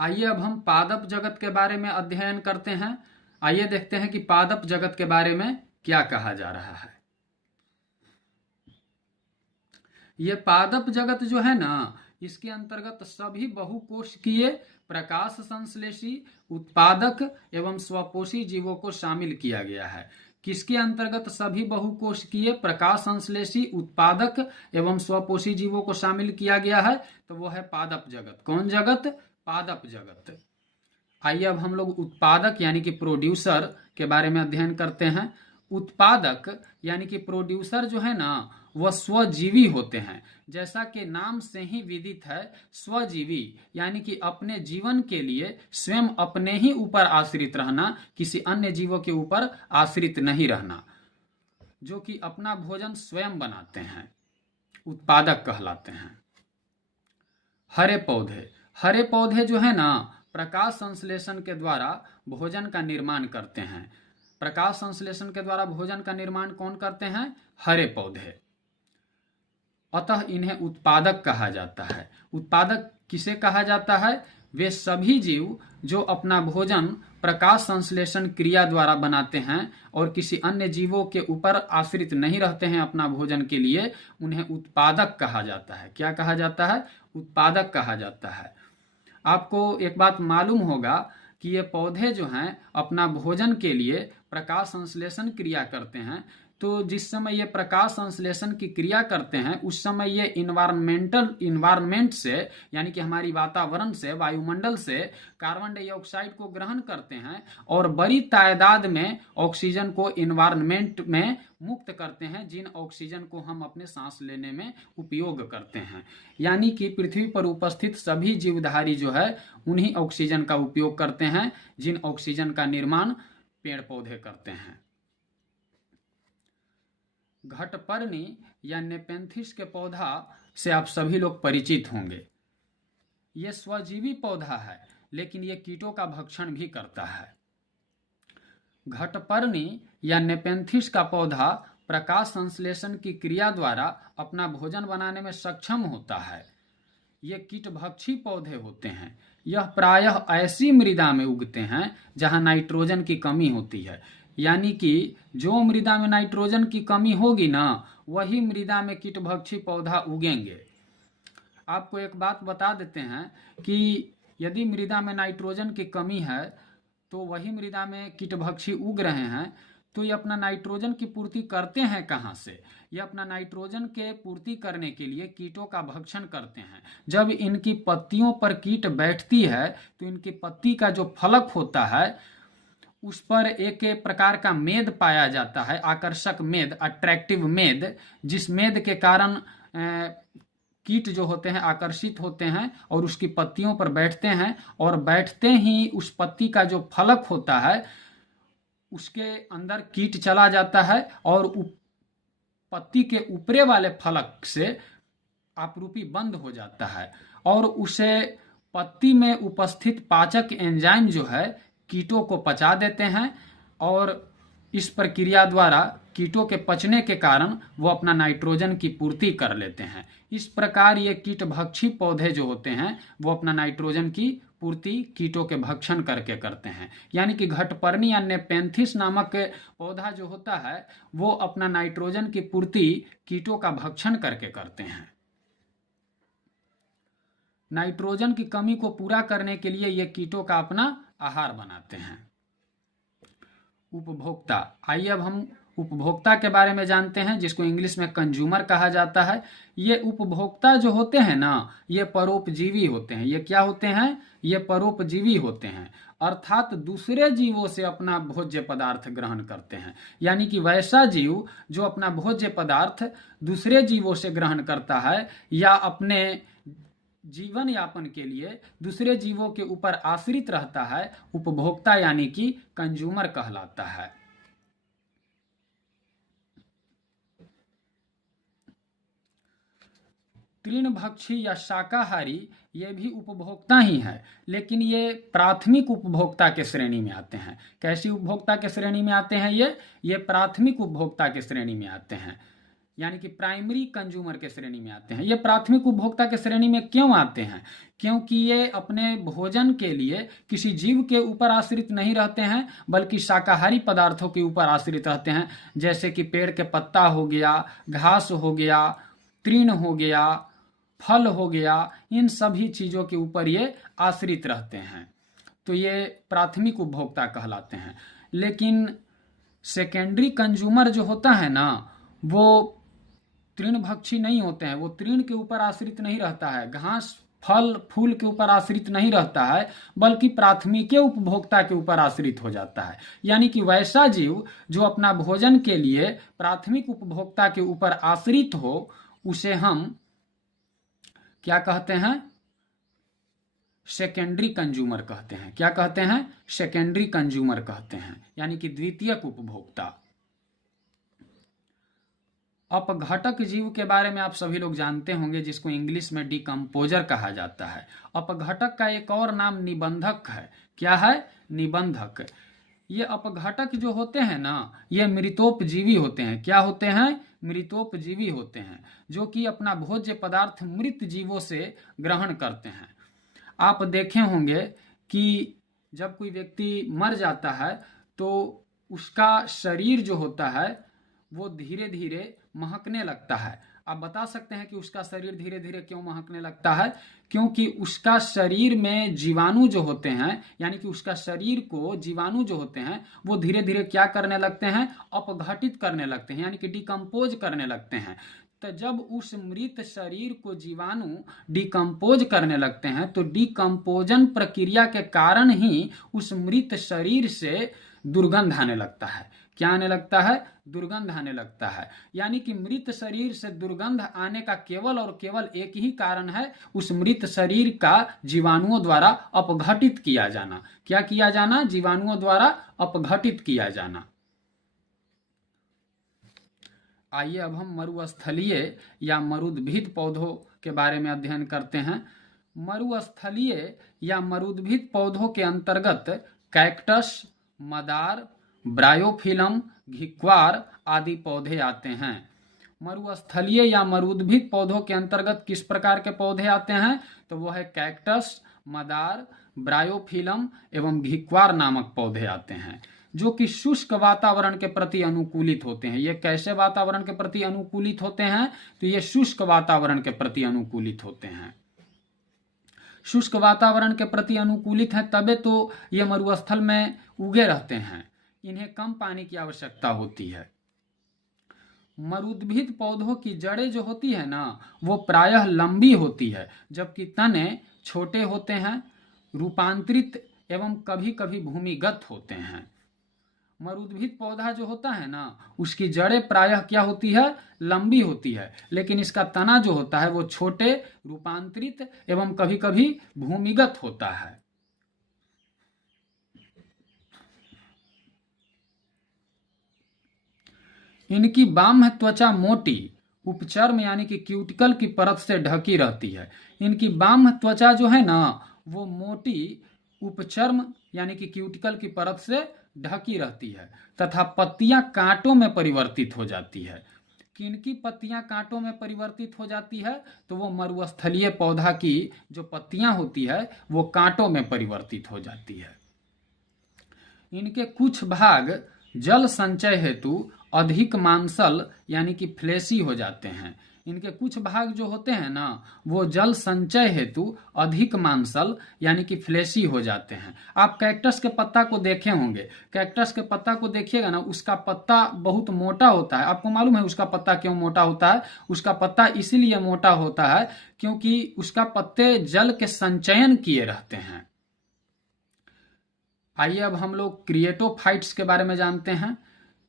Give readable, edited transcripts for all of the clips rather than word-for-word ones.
आइए अब हम पादप जगत के बारे में अध्ययन करते हैं। आइए देखते हैं कि पादप जगत के बारे में क्या कहा जा रहा है। ये पादप जगत जो है ना, इसके अंतर्गत सभी बहुकोशिकीय प्रकाश संश्लेषी उत्पादक एवं स्वपोषी जीवों को शामिल किया गया है। किसके अंतर्गत सभी बहुकोशिकीय प्रकाश संश्लेषी उत्पादक एवं स्वपोषी जीवों को शामिल किया गया है? तो वो है पादप जगत। कौन जगत? पादप जगत। आइए अब हम लोग उत्पादक यानी कि प्रोड्यूसर के बारे में अध्ययन करते हैं। उत्पादक यानी कि प्रोड्यूसर जो है ना, वह स्वजीवी होते हैं। जैसा कि नाम से ही विदित है, स्वजीवी यानी कि अपने जीवन के लिए स्वयं अपने ही ऊपर आश्रित रहना, किसी अन्य जीवों के ऊपर आश्रित नहीं रहना, जो कि अपना भोजन स्वयं बनाते हैं, उत्पादक कहलाते हैं। हरे पौधे जो है ना, प्रकाश संश्लेषण के द्वारा भोजन का निर्माण करते हैं। प्रकाश संश्लेषण के द्वारा भोजन का निर्माण कौन करते हैं? हरे पौधे। अतः इन्हें उत्पादक कहा जाता है। उत्पादक किसे कहा जाता है? वे सभी जीव जो अपना भोजन प्रकाश संश्लेषण क्रिया द्वारा बनाते हैं और किसी अन्य जीवों के ऊपर आश्रित नहीं रहते हैं अपना भोजन के लिए, उन्हें उत्पादक कहा जाता है। क्या कहा जाता है? उत्पादक कहा जाता है। आपको एक बात मालूम होगा कि ये पौधे जो हैं अपना भोजन के लिए प्रकाश संश्लेषण क्रिया करते हैं। तो जिस समय ये प्रकाश संश्लेषण की क्रिया करते हैं, उस समय ये इन्वायरमेंट से यानी कि हमारी वातावरण से, वायुमंडल से कार्बन डाइऑक्साइड को ग्रहण करते हैं और बड़ी तादाद में ऑक्सीजन को इन्वायरमेंट में मुक्त करते हैं, जिन ऑक्सीजन को हम अपने सांस लेने में उपयोग करते हैं। यानी कि पृथ्वी पर उपस्थित सभी जीवधारी जो है उन्हीं ऑक्सीजन का उपयोग करते हैं, जिन ऑक्सीजन का निर्माण पेड़ पौधे करते हैं। घटपर्णी या नेपेंथिस के पौधा से आप सभी लोग परिचित होंगे। यह स्वजीवी पौधा है, लेकिन यह कीटों का भक्षण भी करता है। घटपर्णी या नेपेंथिस का पौधा प्रकाश संश्लेषण की क्रिया द्वारा अपना भोजन बनाने में सक्षम होता है। ये कीटभक्षी पौधे होते हैं। यह प्रायः ऐसी मृदा में उगते हैं जहां नाइट्रोजन की कमी होती है। यानी कि जो मृदा में नाइट्रोजन की कमी होगी ना, वही मृदा में कीटभक्षी पौधा उगेंगे। आपको एक बात बता देते हैं कि यदि मृदा में नाइट्रोजन की कमी है तो वही मृदा में कीटभक्षी उग रहे हैं, तो ये अपना नाइट्रोजन की पूर्ति करते हैं कहाँ से? ये अपना नाइट्रोजन के पूर्ति करने के लिए कीटों का भक्षण करते हैं। जब इनकी पत्तियों पर कीट बैठती है तो इनकी पत्ती का जो फलक होता है उस पर एक प्रकार का मेद पाया जाता है, आकर्षक मेद, अट्रैक्टिव मेद, जिस मेद के कारण कीट जो होते हैं आकर्षित होते हैं और उसकी पत्तियों पर बैठते हैं, और बैठते ही उस पत्ती का जो फलक होता है उसके अंदर कीट चला जाता है और पत्ती के ऊपरे वाले फलक से आपरूपी बंद हो जाता है और उसे पत्ती में उपस्थित पाचक एंजाइम जो है कीटों को पचा देते हैं, और इस प्रक्रिया द्वारा कीटों के पचने के कारण वो अपना नाइट्रोजन की पूर्ति कर लेते हैं। इस प्रकार ये कीटभक्षी पौधे जो होते हैं वो अपना नाइट्रोजन की पूर्ति कीटों के भक्षण करके करते हैं। यानी कि घटपर्णी या नेपेंथिस नामक पौधा जो होता है वो अपना नाइट्रोजन की पूर्ति कीटों का भक्षण करके करते हैं। नाइट्रोजन की कमी को पूरा करने के लिए ये कीटों का अपना आहार बनाते हैं। उपभोक्ता। आइए अब हम उपभोक्ता के बारे में जानते हैं, जिसको इंग्लिश में कंज्यूमर कहा जाता है। ये उपभोक्ता जो होते हैं ना, ये परोपजीवी होते हैं। ये क्या होते हैं? ये परोपजीवी होते हैं, अर्थात दूसरे जीवों से अपना भोज्य पदार्थ ग्रहण करते हैं। यानी कि वैसा जीव जो अपना भोज्य पदार्थ दूसरे जीवों से ग्रहण करता है या अपने जीवन यापन के लिए दूसरे जीवों के ऊपर आश्रित रहता है, उपभोक्ता यानी कि कंज्यूमर कहलाता है। तृणभक्षी या शाकाहारी ये भी उपभोक्ता ही है, लेकिन ये प्राथमिक उपभोक्ता के श्रेणी में आते हैं। कैसी उपभोक्ता के श्रेणी में आते हैं? ये प्राथमिक उपभोक्ता के श्रेणी में आते हैं। यानी कि प्राइमरी कंज्यूमर के श्रेणी में आते हैं। ये प्राथमिक उपभोक्ता के श्रेणी में क्यों आते हैं? क्योंकि ये अपने भोजन के लिए किसी जीव के ऊपर आश्रित नहीं रहते हैं, बल्कि शाकाहारी पदार्थों के ऊपर आश्रित रहते हैं, जैसे कि पेड़ के पत्ता हो गया, घास हो गया, तृण हो गया, फल हो गया, इन सभी चीज़ों के ऊपर ये आश्रित रहते हैं। तो ये प्राथमिक उपभोक्ता कहलाते हैं। लेकिन सेकेंडरी कंज्यूमर जो होता है ना, वो तृणभक्षी नहीं होते हैं। वो तृण के ऊपर आश्रित नहीं रहता है, घास फल फूल के ऊपर आश्रित नहीं रहता है, बल्कि प्राथमिक उपभोक्ता के ऊपर आश्रित हो जाता है। यानी कि वैसा जीव जो अपना भोजन के लिए प्राथमिक उपभोक्ता के ऊपर आश्रित हो, उसे हम क्या कहते हैं? सेकेंडरी कंज्यूमर कहते हैं। क्या कहते हैं? सेकेंडरी कंज्यूमर कहते हैं, यानी कि द्वितीयक उपभोक्ता। अपघटक जीव के बारे में आप सभी लोग जानते होंगे, जिसको इंग्लिश में डिकम्पोजर कहा जाता है। अपघटक का एक और नाम निबंधक है। क्या है? निबंधक। ये अपघटक जो होते हैं ना, ये मृतोपजीवी होते हैं। क्या होते हैं? मृतोपजीवी होते हैं, जो कि अपना भोज्य पदार्थ मृत जीवों से ग्रहण करते हैं। आप देखे होंगे कि जब कोई व्यक्ति मर जाता है तो उसका शरीर जो होता है वो धीरे धीरे महकने लगता है। आप बता सकते हैं कि उसका शरीर धीरे धीरे क्यों महकने लगता है? क्योंकि उसका शरीर में जीवाणु जो होते हैं, यानी कि उसका शरीर को जीवाणु जो होते हैं वो धीरे धीरे क्या करने लगते हैं? अपघटित करने लगते हैं, यानी कि डिकम्पोज करने लगते हैं। तो जब उस मृत शरीर को जीवाणु डिकम्पोज करने लगते हैं, तो डिकम्पोजन प्रक्रिया के कारण ही उस मृत शरीर से दुर्गंध आने लगता है। क्या आने लगता है? दुर्गंध आने लगता है। यानी कि मृत शरीर से दुर्गंध आने का केवल और केवल एक ही कारण है, उस मृत शरीर का जीवाणुओं द्वारा अपघटित किया जाना। क्या किया जाना? जीवाणुओं द्वारा अपघटित किया जाना। आइए अब हम मरुस्थलीय या मरुद्भिद पौधों के बारे में अध्ययन करते हैं। मरुस्थलीय या मरुद्भिद पौधों के अंतर्गत कैक्टस, मदार, ब्रायोफिलम, घिक्वार आदि पौधे आते हैं। मरुस्थलीय या मरुद्भिद पौधों के अंतर्गत किस प्रकार के पौधे आते हैं? तो वो है कैक्टस, मदार, ब्रायोफिलम एवं घिक्वार नामक पौधे आते हैं, जो कि शुष्क वातावरण के प्रति अनुकूलित होते हैं। ये कैसे वातावरण के प्रति अनुकूलित होते हैं? तो ये शुष्क वातावरण के प्रति अनुकूलित होते हैं। शुष्क वातावरण के प्रति अनुकूलित है, तबे तो ये मरुस्थल में उगे रहते हैं। इन्हें कम पानी की आवश्यकता होती है। मरुद्भिद पौधों की जड़ें जो होती है ना, वो प्रायः लंबी होती है, जबकि तने छोटे होते हैं, रूपांतरित एवं कभी कभी भूमिगत होते हैं। मरुद्भिद पौधा जो होता है ना, उसकी जड़ें प्रायः क्या होती है? लंबी होती है, लेकिन इसका तना जो होता है वो छोटे, रूपांतरित एवं कभी कभी भूमिगत होता है। इनकी बाह्य त्वचा मोटी उपचर्म यानी कि क्यूटिकल की परत से ढकी रहती है। इनकी बाह्य त्वचा जो है ना, वो मोटी उपचर्म यानी कि क्यूटिकल की परत से ढकी रहती है, तथा पत्तियां कांटों में परिवर्तित हो जाती है। किनकी पत्तियां कांटों में परिवर्तित हो जाती है? तो वो मरुस्थलीय पौधा की जो पत्तियां होती है वो कांटों में परिवर्तित हो जाती है। इनके कुछ भाग जल संचय हेतु अधिक मांसल यानी कि फ्लेशी हो जाते हैं। इनके कुछ भाग जो होते हैं ना, वो जल संचय हेतु अधिक मांसल यानी कि फ्लेशी हो जाते हैं। आप कैक्टस के पत्ता को देखे होंगे। कैक्टस के पत्ता को देखिएगा ना, उसका पत्ता बहुत मोटा होता है। आपको मालूम है उसका पत्ता क्यों मोटा होता है? उसका पत्ता इसीलिए मोटा होता है क्योंकि उसका पत्ते जल के संचयन किए रहते हैं। आइए अब हम लोग क्रिएटोफाइट्स के बारे में जानते हैं।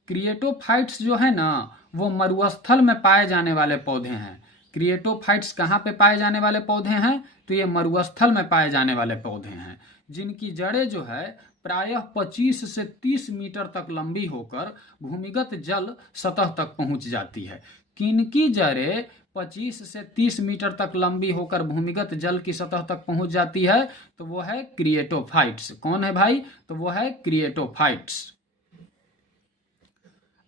क्रिएटोफाइट्स जो है ना, वो मरुस्थल में पाए जाने वाले पौधे हैं। क्रिएटोफाइट्स कहाँ पे पाए जाने वाले पौधे हैं? तो ये मरुस्थल में पाए जाने वाले पौधे हैं, जिनकी जड़ें जो है प्रायः 25 से 30 मीटर तक लंबी होकर भूमिगत जल सतह तक पहुंच जाती है। किनकी जड़ें 25 से 30 मीटर तक लंबी होकर भूमिगत जल की सतह तक पहुंच जाती है? तो वो है क्रिएटोफाइट्स। कौन है भाई? तो वो है क्रिएटोफाइट्स।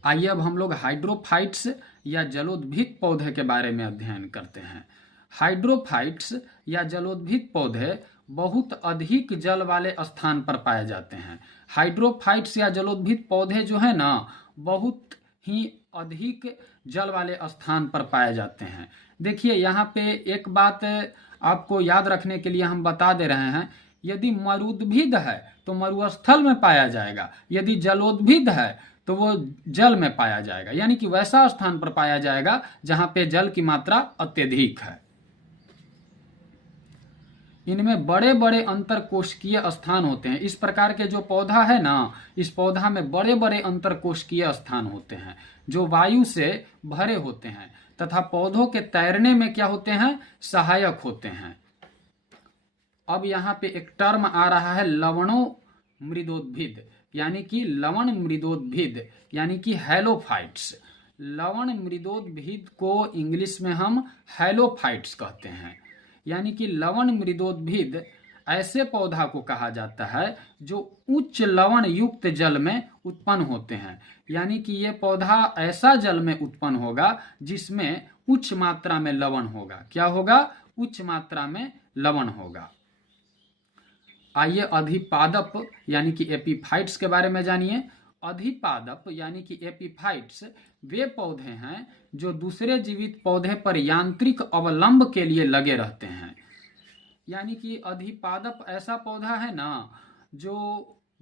आइए अब हम लोग हाइड्रोफाइट्स या जलोद्भिद पौधे के बारे में अध्ययन करते हैं। हाइड्रोफाइट्स या जलोद्भिद पौधे बहुत अधिक जल वाले स्थान पर पाए जाते हैं। हाइड्रोफाइट्स या जलोद्भिद पौधे जो है ना, बहुत ही अधिक जल वाले स्थान पर पाए जाते हैं। देखिए यहाँ पे एक बात आपको याद रखने के लिए हम बता दे रहे हैं, यदि मरुद्भिद है तो मरुस्थल में पाया जाएगा, यदि जलोद्भिद है तो वो जल में पाया जाएगा, यानी कि वैसा स्थान पर पाया जाएगा जहां पे जल की मात्रा अत्यधिक है। इनमें बड़े बड़े अंतरकोशिकीय स्थान होते हैं। इस प्रकार के जो पौधा है ना, इस पौधा में बड़े बड़े अंतरकोशिकीय स्थान होते हैं जो वायु से भरे होते हैं तथा पौधों के तैरने में क्या होते हैं, सहायक होते हैं। अब यहाँ पे एक टर्म आ रहा है लवणो मृदोद्भिद, यानी कि लवण मृदोद्भिद, यानी कि हैलोफाइट्स। लवण मृदोद्भिद को इंग्लिश में हम हैलोफाइट्स कहते हैं। यानी कि लवण मृदोद्भिद ऐसे पौधा को कहा जाता है जो उच्च लवण युक्त जल में उत्पन्न होते हैं। यानी कि ये पौधा ऐसा जल में उत्पन्न होगा जिसमें उच्च मात्रा में लवण होगा। क्या होगा? उच्च मात्रा में लवण होगा। आइए अधिपादप यानी कि एपीफाइट्स के बारे में जानिए। अधिपादप यानी कि एपीफाइट्स वे पौधे हैं जो दूसरे जीवित पौधे पर यांत्रिक अवलंब के लिए लगे रहते हैं। यानी कि अधिपादप ऐसा पौधा है ना जो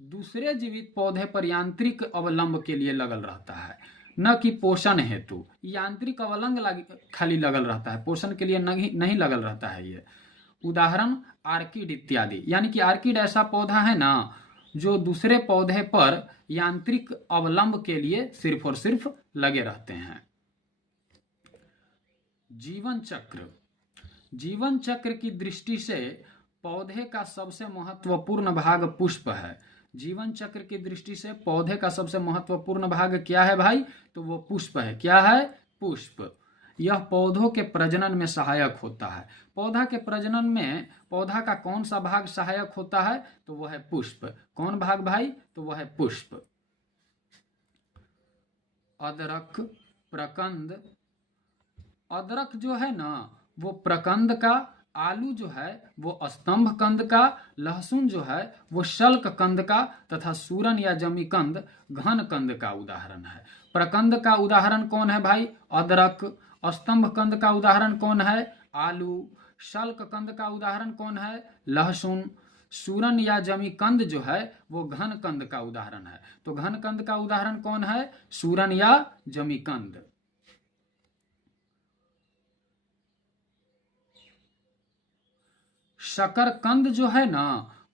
दूसरे जीवित पौधे पर यांत्रिक अवलंब के लिए लगल रहता है, न कि पोषण हेतु। यांत्रिक अवलंब खाली लगल रहता है, पोषण के लिए नहीं लगल रहता है ये। उदाहरण आर्किड इत्यादि। यानी कि आर्किड ऐसा पौधा है ना जो दूसरे पौधे पर यांत्रिक अवलंब के लिए सिर्फ और सिर्फ लगे रहते हैं। जीवन चक्र। जीवन चक्र की दृष्टि से पौधे का सबसे महत्वपूर्ण भाग पुष्प है। जीवन चक्र की दृष्टि से पौधे का सबसे महत्वपूर्ण भाग क्या है भाई? तो वो पुष्प है। क्या है? पुष्प। यह पौधों के प्रजनन में सहायक होता है। पौधा के प्रजनन में पौधा का कौन सा भाग सहायक होता है? तो वह है पुष्प। कौन भाग भाई? तो वह है पुष्प। अदरक, प्रकंद। अदरक जो है ना वो प्रकंद का, आलू जो है वो स्तंभ कंद का, लहसुन जो है वो शल्क कंद का तथा सूरन या जमीकंद घन कंद का उदाहरण है। प्रकंद का उदाहरण कौन है भाई? अदरक। स्तंभ कंद का उदाहरण कौन है? आलू। शल्क कंद का उदाहरण कौन है? लहसुन। सूरन या जमीकंद जो है वो घन कंद का उदाहरण है। तो घन कंद का उदाहरण कौन है? सूरन या जमीकंद। शकरकंद जो है ना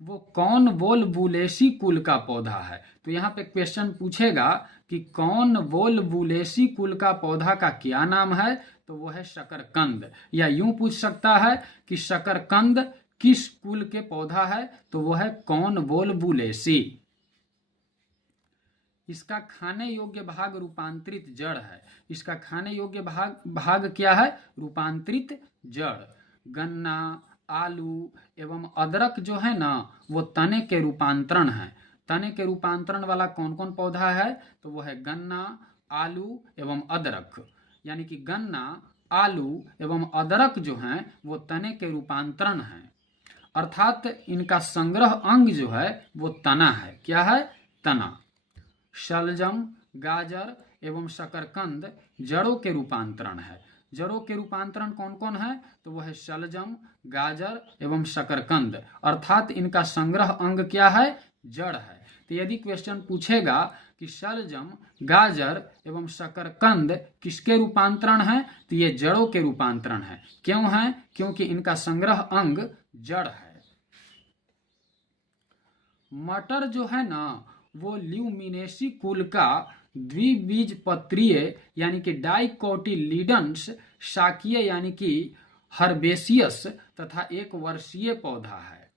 वो कौन वोल्वुलेसी कुल का पौधा है। तो यहाँ पे क्वेश्चन पूछेगा कि कौन वोल्वुलेसी कुल का पौधा का क्या नाम है? तो वो है शकरकंद। या यूं पूछ सकता है कि शकरकंद किस कुल के पौधा है? तो वो है कौन वोल्वुलेसी। इसका खाने योग्य भाग रूपांतरित जड़ है। इसका खाने योग्य भाग क्या है? रूपांतरित जड़। गन्ना, आलू एवं अदरक जो है ना वो तने के रूपांतरण है। तने के रूपांतरण वाला कौन कौन पौधा है? तो वो है गन्ना, आलू एवं अदरक। यानी कि गन्ना, आलू एवं अदरक जो हैं वो तने के रूपांतरण है, अर्थात इनका संग्रह अंग जो है वो तना है। क्या है? तना। शलजम, गाजर एवं शकरकंद जड़ों के रूपांतरण है। जड़ों के रूपांतरण कौन कौन है? तो वह है शलजम, गाजर एवं शकरकंद, अर्थात इनका संग्रह अंग क्या है? जड़ है। तो यदि क्वेश्चन पूछेगा कि शलजम, गाजर एवं शकरकंद किसके रूपांतरण है? तो ये जड़ों के रूपांतरण है। क्यों है? क्योंकि इनका संग्रह अंग जड़ है। मटर जो है ना वो ल्यूमिनेसी कुल का द्विबीजपत्रीय यानी कि डाइकोटिलीडन्स शाकीय यानी कि हर्बेसियस तथा एक वर्षीय पौधा है।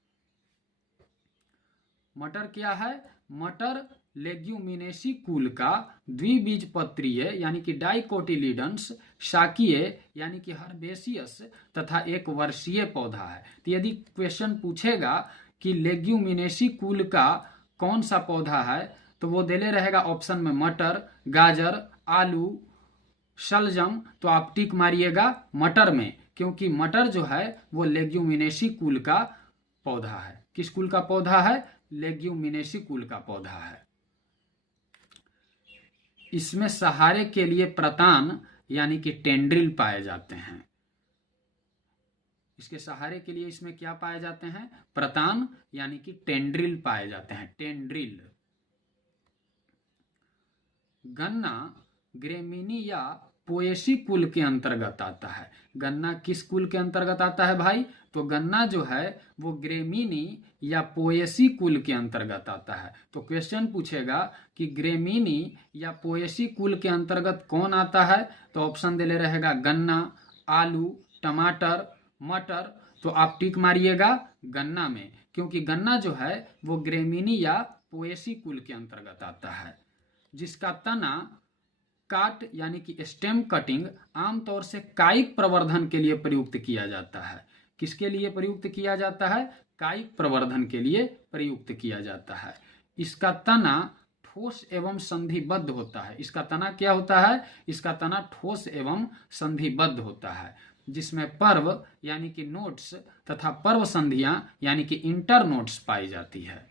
मटर क्या है? मटर लेग्यूमिनेसी कुल का द्विबीजपत्रीय यानी कि डाइकोटिलीडन्स शाकीय यानी कि हर्बेसियस तथा एक वर्षीय पौधा है। तो यदि क्वेश्चन पूछेगा कि लेग्यूमिनेसी कुल का कौन सा पौधा है तो वो देले रहेगा ऑप्शन में मटर, गाजर, आलू, शलजम तो आप टिक मारिएगा मटर में, क्योंकि मटर जो है वो लेग्यूमिनेसी कुल का पौधा है। किस कुल का पौधा है? लेग्यूमिनेसी कुल का पौधा है। इसमें सहारे के लिए प्रतान यानी कि टेंड्रिल पाए जाते हैं। इसके सहारे के लिए इसमें क्या पाए जाते हैं? प्रतान यानी कि टेंड्रिल पाए जाते हैं, टेंड्रिल। गन्ना ग्रेमिनी या पोएसी कुल के अंतर्गत आता है। गन्ना किस कुल के अंतर्गत आता है भाई? तो गन्ना जो है वो ग्रेमिनी या पोएसी कुल के अंतर्गत आता है। तो क्वेश्चन पूछेगा कि ग्रेमिनी या पोएसी कुल के अंतर्गत कौन आता है? तो ऑप्शन दे ले रहेगा गन्ना, आलू, टमाटर, मटर। तो आप टिक मारिएगा गन्ना में, क्योंकि गन्ना जो है वो ग्रेमिनी या पोएसी कुल के अंतर्गत आता है, जिसका तना काट यानी कि स्टेम कटिंग आमतौर से कायिक प्रवर्धन के लिए प्रयुक्त किया जाता है। किसके लिए प्रयुक्त किया जाता है? कायिक प्रवर्धन के लिए प्रयुक्त किया जाता है। इसका तना ठोस एवं संधिबद्ध होता है। इसका तना क्या होता है? इसका तना ठोस एवं संधिबद्ध होता है, जिसमें पर्व यानी कि नोट्स तथा पर्व संधियां यानी कि इंटर नोट्स पाई जाती है।